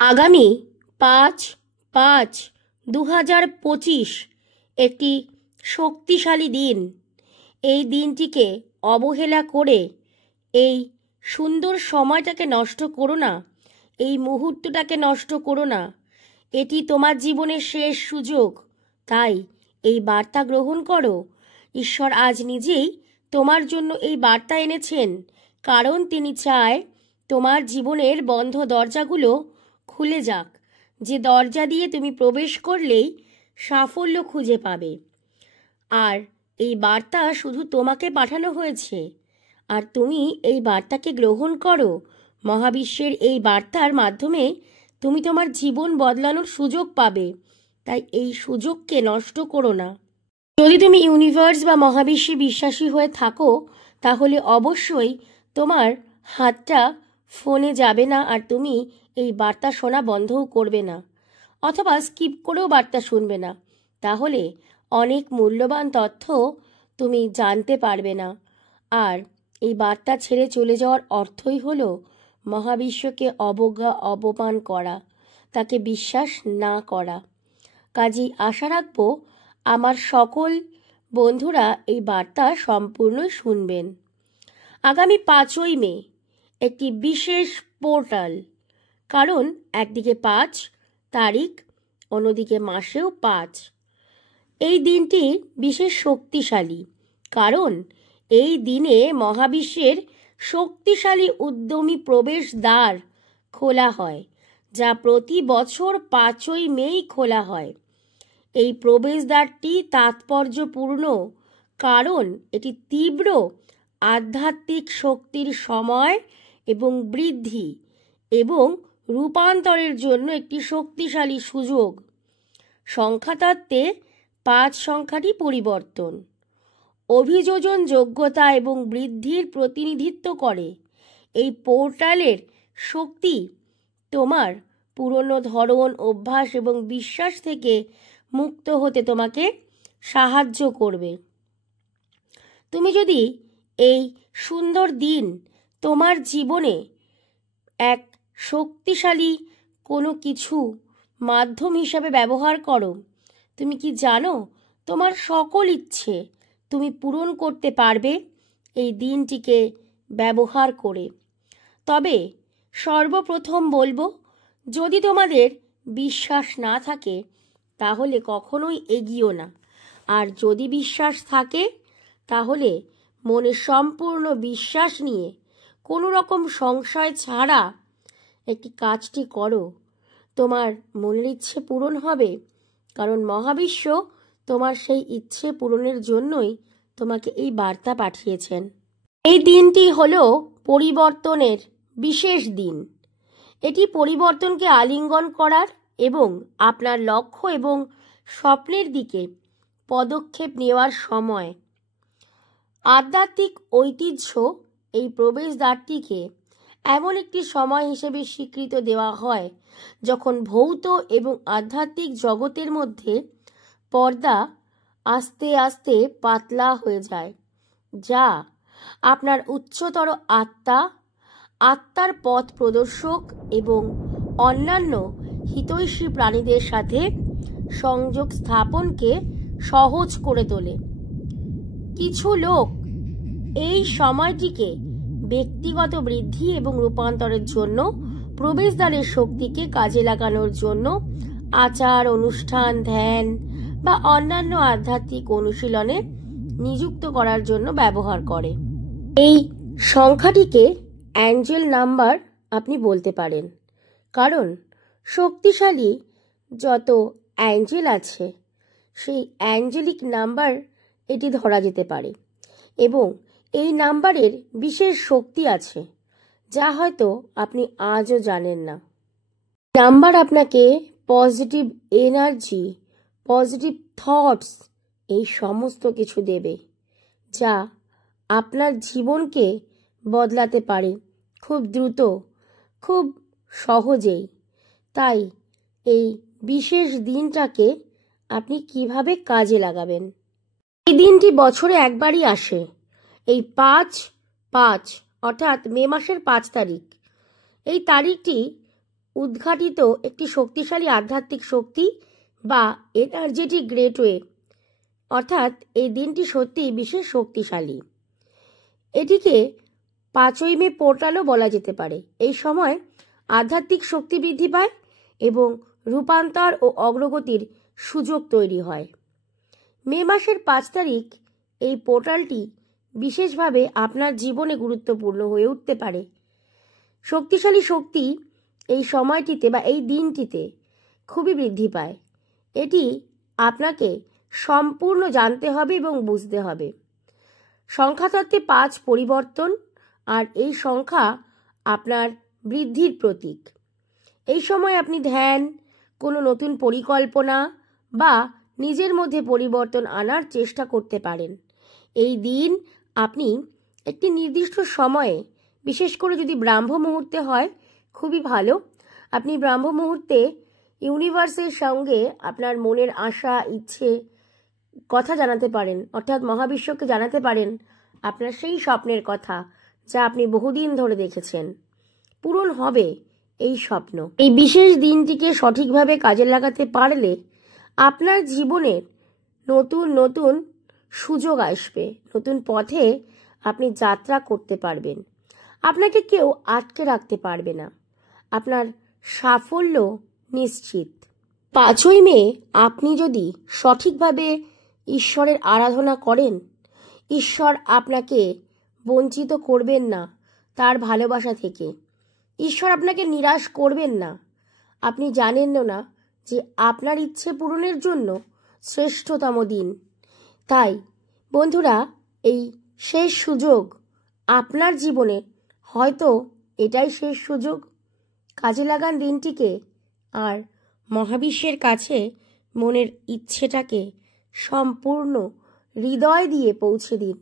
আগামী ৫/৫/২০২৫ একটি শক্তিশালী দিন। এই দিনটিকে অবহেলা করে এই সুন্দর সময়টাকে নষ্ট করো না, এই মুহূর্তটাকে নষ্ট করো না। এটি তোমার জীবনের শেষ সুযোগ। তাই এই বার্তা গ্রহণ করো। ঈশ্বর আজ নিজেই তোমার জন্য এই বার্তা এনেছেন, কারণ তিনি চায় তোমার জীবনের বন্ধ দরজাগুলো খুলে যাক, যে দরজা দিয়ে তুমি প্রবেশ করলেই সাফল্য খুঁজে পাবে। আর এই বার্তা শুধু তোমাকে পাঠানো হয়েছে, আর তুমি এই বার্তাকে গ্রহণ করো। মহাবিশ্বের এই বার্তার মাধ্যমে তুমি তোমার জীবন বদলানোর সুযোগ পাবে। তাই এই সুযোগকে নষ্ট করো না। যদি তুমি ইউনিভার্স বা মহাবিশ্বে বিশ্বাসী হয়ে থাকো, তাহলে অবশ্যই তোমার হাতটা ফোনে যাবে না, আর তুমি এই বার্তা শোনা বন্ধও করবে না, অথবা স্কিপ করেও বার্তা শুনবে না। তাহলে অনেক মূল্যবান তথ্য তুমি জানতে পারবে না। আর এই বার্তা ছেড়ে চলে যাওয়ার অর্থই হলো মহাবিশ্বকে অবজ্ঞা, অপমান করা, তাকে বিশ্বাস না করা। কাজেই আশা রাখবো আমার সকল বন্ধুরা এই বার্তা সম্পূর্ণ শুনবেন। আগামী 5ই মে একটি বিশেষ পোর্টাল, কারণ একদিকে 5 তারিখ, অন্যদিকে মাসেও 5। এই দিনটি বিশেষ শক্তিশালী, কারণ এই দিনে মহাবিশ্বের শক্তিশালী উদ্যমী প্রবেশ দ্বার খোলা হয়, যা প্রতি বছর 5ই মেই খোলা হয়। এই প্রবেশদ্বারটি তাৎপর্যপূর্ণ, কারণ এটি তীব্র আধ্যাত্মিক শক্তির সময় এবং বৃদ্ধি এবং রূপান্তরের জন্য একটি শক্তিশালী সুযোগ। সংখ্যাতত্ত্বে 5 সংখ্যাটি পরিবর্তন, অভিযোজন, যোগ্যতা এবং বৃদ্ধির প্রতিনিধিত্ব করে। এই পোর্টালের শক্তি তোমার পুরনো ধরন, অভ্যাস এবং বিশ্বাস থেকে মুক্ত হতে তোমাকে সাহায্য করবে। তুমি যদি এই সুন্দর দিন তোমার জীবনে এক শক্তিশালী কোনো কিছু মাধ্যম হিসাবে ব্যবহার করো, তুমি কি জানো তোমার সকল ইচ্ছে তুমি পূরণ করতে পারবে এই দিনটিকে ব্যবহার করে। তবে সর্বপ্রথম বলবো, যদি তোমাদের বিশ্বাস না থাকে তাহলে কখনোই এগিও না, আর যদি বিশ্বাস থাকে তাহলে মনে সম্পূর্ণ বিশ্বাস নিয়ে কোনো রকম সংশয় ছাড়া একটি কাজটি করো। তোমার মনের ইচ্ছে পূরণ হবে, কারণ মহাবিশ্ব তোমার সেই ইচ্ছে পূরণের জন্যই তোমাকে এই বার্তা পাঠিয়েছেন। এই দিনটি হলো পরিবর্তনের বিশেষ দিন। এটি পরিবর্তনকে আলিঙ্গন করার এবং আপনার লক্ষ্য এবং স্বপ্নের দিকে পদক্ষেপ নেওয়ার সময়। আধ্যাত্মিক ঐতিহ্য এই প্রবেশদ্বারটিকে এমন একটি সময় হিসেবে স্বীকৃত দেওয়া হয় যখন ভৌত এবং আধ্যাত্মিক জগতের মধ্যে পর্দা আস্তে আস্তে পাতলা হয়ে যায়, যা আপনার উচ্চতর আত্মার পথ প্রদর্শক এবং অন্যান্য হিতৈষী প্রাণীদের সাথে সংযোগ স্থাপনকে সহজ করে তোলে। কিছু লোক এই সময়টিকে ব্যক্তিগত বৃদ্ধি এবং রূপান্তরের জন্য, প্রবেশদ্বারের শক্তিকে কাজে লাগানোর জন্য আচার, অনুষ্ঠান, ধ্যান বা অন্যান্য আধ্যাত্মিক অনুশীলনে নিযুক্ত করার জন্য ব্যবহার করে। এই সংখ্যাটিকে অ্যাঞ্জেল নাম্বার আপনি বলতে পারেন, কারণ শক্তিশালী যত অ্যাঞ্জেল আছে সেই অ্যাঞ্জেলিক নাম্বার এটি ধরা যেতে পারে, এবং এই নাম্বারের বিশেষ শক্তি আছে যা হয়তো আপনি আজও জানেন না। নাম্বার আপনাকে পজিটিভ এনার্জি, পজিটিভ থটস, এই সমস্ত কিছু দেবে, যা আপনার জীবনকে বদলাতে পারে খুব দ্রুত, খুব সহজেই। তাই এই বিশেষ দিনটাকে আপনি কিভাবে কাজে লাগাবেন? এই দিনটি বছরে একবারই আসে, এই 5/5 অর্থাৎ মে মাসের 5 তারিখ। এই তারিখটি উদ্ঘাটিত একটি শক্তিশালী আধ্যাত্মিক শক্তি বা এনার্জেটিক গ্রেটওয়ে, অর্থাৎ এই দিনটি সত্যিই বিশেষ শক্তিশালী। এটিকে 5ই মে পোর্টালও বলা যেতে পারে। এই সময় আধ্যাত্মিক শক্তি বৃদ্ধি পায় এবং রূপান্তর ও অগ্রগতির সুযোগ তৈরি হয়। মে মাসের 5 তারিখ এই পোর্টালটি বিশেষভাবে আপনার জীবনে গুরুত্বপূর্ণ হয়ে উঠতে পারে। শক্তিশালী শক্তি এই সময়টিতে বা এই দিনটিতে খুবই বৃদ্ধি পায়। এটি আপনাকে সম্পূর্ণ জানতে হবে এবং বুঝতে হবে। সংখ্যাতত্ত্বে 5 পরিবর্তন, আর এই সংখ্যা আপনার বৃদ্ধির প্রতীক। এই সময় আপনি ধ্যান, কোনো নতুন পরিকল্পনা বা নিজের মধ্যে পরিবর্তন আনার চেষ্টা করতে পারেন। এই দিন আপনি একটি নির্দিষ্ট সময়ে, বিশেষ করে যদি ব্রাহ্ম মুহূর্তে হয় খুবই ভালো, আপনি ব্রাহ্ম মুহূর্তে ইউনিভার্সের সঙ্গে আপনার মনের আশা, ইচ্ছে কথা জানাতে পারেন, অর্থাৎ মহাবিশ্বকে জানাতে পারেন আপনার সেই স্বপ্নের কথা যা আপনি বহুদিন ধরে দেখেছেন। পূরণ হবে এই স্বপ্ন। এই বিশেষ দিনটিকে সঠিকভাবে কাজে লাগাতে পারলে আপনার জীবনে নতুন নতুন সুযোগ আসবে, নতুন পথে আপনি যাত্রা করতে পারবেন। আপনাকে কেউ আটকে রাখতে পারবে না। আপনার সাফল্য নিশ্চিত। 5ই মে আপনি যদি সঠিকভাবে ঈশ্বরের আরাধনা করেন, ঈশ্বর আপনাকে বঞ্চিত করবেন না তার ভালোবাসা থেকে। ঈশ্বর আপনাকে নিরাশ করবেন না। আপনি জানেন না যে আপনার ইচ্ছে পূরণের জন্য শ্রেষ্ঠতম দিন। তাই বন্ধুরা, এই শেষ সুযোগ আপনার জীবনে, হয়তো এটাই শেষ সুযোগ। কাজে লাগান দিনটিকে আর মহাবিশ্বের কাছে মনের ইচ্ছেটাকে সম্পূর্ণ হৃদয় দিয়ে পৌঁছে দিন।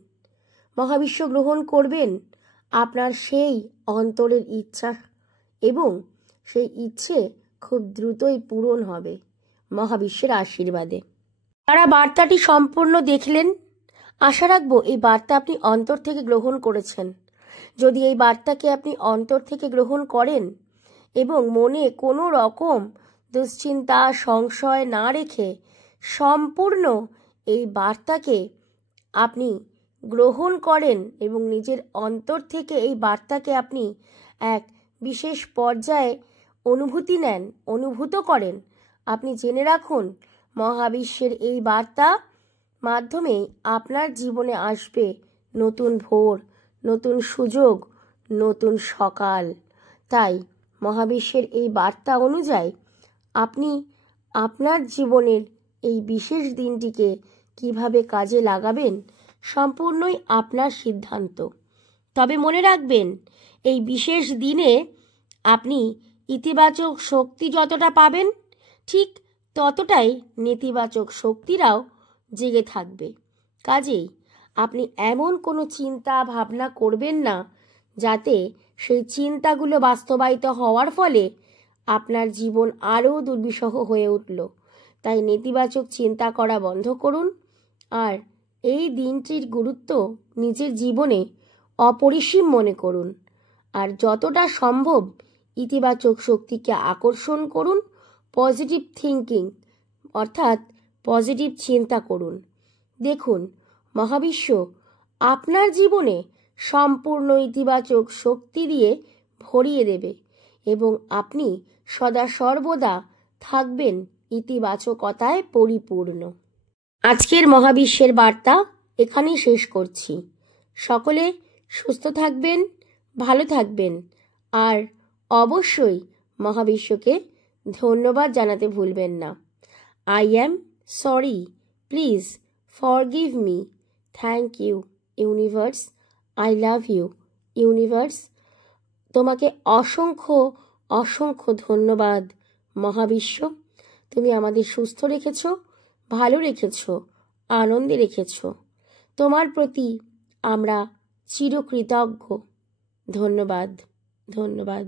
মহাবিশ্ব গ্রহণ করবেন আপনার সেই অন্তরের ইচ্ছা এবং সেই ইচ্ছে খুব দ্রুতই পূরণ হবে মহাবিশ্বের আশীর্বাদে। যারা বার্তাটি সম্পূর্ণ দেখলেন, আশা রাখবো এই বার্তা আপনি অন্তর থেকে গ্রহণ করেছেন। যদি এই বার্তাকে আপনি অন্তর থেকে গ্রহণ করেন এবং মনে কোনো রকম দুশ্চিন্তা, সংশয় না রেখে সম্পূর্ণ এই বার্তাকে আপনি গ্রহণ করেন এবং নিজের অন্তর থেকে এই বার্তাকে আপনি এক বিশেষ পর্যায়ে অনুভূতি নেন, অনুভূত করেন, আপনি জেনে রাখুন মহাবিশ্বের এই বার্তা মাধ্যমে আপনার জীবনে আসবে নতুন ভোর, নতুন সুযোগ, নতুন সকাল। তাই মহাবিশ্বের এই বার্তা অনুযায়ী আপনি আপনার জীবনের এই বিশেষ দিনটিকে কিভাবে কাজে লাগাবেন সম্পূর্ণই আপনার সিদ্ধান্ত। তবে মনে রাখবেন, এই বিশেষ দিনে আপনি ইতিবাচক শক্তি যতটা পাবেন, ঠিক ততটাই নেতিবাচক শক্তিরাও জেগে থাকবে। কাজেই আপনি এমন কোনো চিন্তা ভাবনা করবেন না যাতে সেই চিন্তাগুলো বাস্তবায়িত হওয়ার ফলে আপনার জীবন আরও দুর্বিষহ হয়ে উঠল। তাই নেতিবাচক চিন্তা করা বন্ধ করুন আর এই দিনটির গুরুত্ব নিজের জীবনে অপরিসীম মনে করুন। আর যতটা সম্ভব ইতিবাচক শক্তিকে আকর্ষণ করুন। পজিটিভ থিঙ্কিং, অর্থাৎ পজিটিভ চিন্তা করুন। দেখুন মহাবিশ্ব আপনার জীবনে সম্পূর্ণ ইতিবাচক শক্তি দিয়ে ভরিয়ে দেবে এবং আপনি সদা সর্বদা থাকবেন ইতিবাচকতায় পরিপূর্ণ। আজকের মহাবিশ্বের বার্তা এখানেই শেষ করছি। সকলে সুস্থ থাকবেন, ভালো থাকবেন আর অবশ্যই মহাবিশ্বকে ধন্যবাদ জানাতে ভুলবেন না। I am sorry, please forgive me, thank you universe, I love you universe। তোমাকে অসংখ্য অসংখ্য ধন্যবাদ মহাবিশ্ব। তুমি আমাদের সুস্থ রেখেছ, ভালো রেখেছ, আনন্দে রেখেছ। তোমার প্রতি আমরা চিরকৃতজ্ঞ। ধন্যবাদ, ধন্যবাদ।